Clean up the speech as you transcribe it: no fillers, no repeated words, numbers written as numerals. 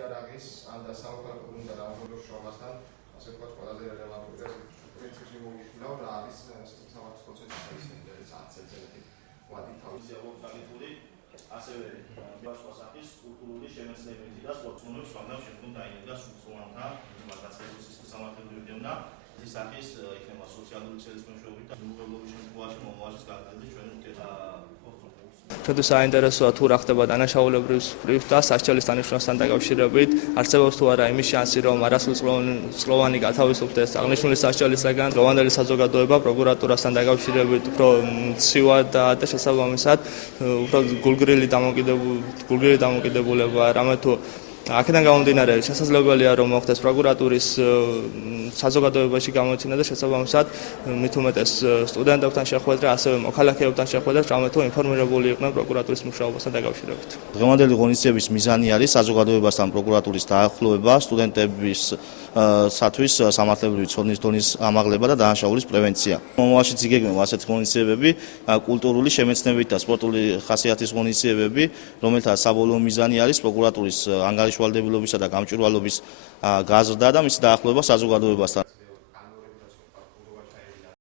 იარაღის ან და სამოქალაქო გუნდთან ამხოლოდ შრომასთან ასე ვთქვათ ყველაზე რელევანტური და პრინციპში მოვიხილავ რა არის სამართლის პროცესის წელიწადი ვადი თავის ზეოპოლიტიკური ასევე ბაშკოსაკის კულტურული შემეცნებითი და სპორტული სვამნავ შექმნა დაინერგა სულწოვანთა მართლმსაჯულების სამართლებრივი დევნა ის არის იქნება სოციალური ქსელის მეშვეობით და უმრავლობის შემთხვევაში მომავალში გაგრძელდეს ჩვენი მკერდა Ჩვენთვის საინტერესოა თუ რა ხდება დანაშაულებრივ და სასჯელის დანიშვნასთან დაკავშირებით. არსებობს თუ არა იმის შანსი, რომ არასრულწლოვანი გათავისუფლდეს აღნიშნული სასჯელისაგან დღევანდელი საზოგადოება პროკურატურასთან დაკავშირებით უფრო მცივად და შესაბამისად უფრო გულგრილი დამოკიდებულება რამე თუ აქედან გამომდინარე შესაძლებელია რომ მოხდეს პროკურატურის საზოგადოებაში გამოცემა და შესაბამისად მით უმეტეს სტუდენტებთან შეხვედრა, ასევე მოქალაქეებთან შეხვედრა, რამე თუ ინფორმირებული იყვნენ პროკურატურის მუშაობასთან დაკავშირებით. დღევანდელი ღონისძიების მიზანი არის საზოგადოებასთან პროკურატურის დაახლოება, სტუდენტების სათვის სამართლებრივი ცოდნის დონის ამაღლება და დანაშაულის პრევენცია. მომავალში იგეგმება ასეთი ღონისძიებები, კულტურული, შემეცნებითი და სპორტული ხასიათის ღონისძიებები, რომელთა საბოლოო მიზანი არის პროკურატურის ანგარიშვალდებულობისა და გამჭვირვალობის გაზრდა და მისი დაახლოება საზოგადოებასთან.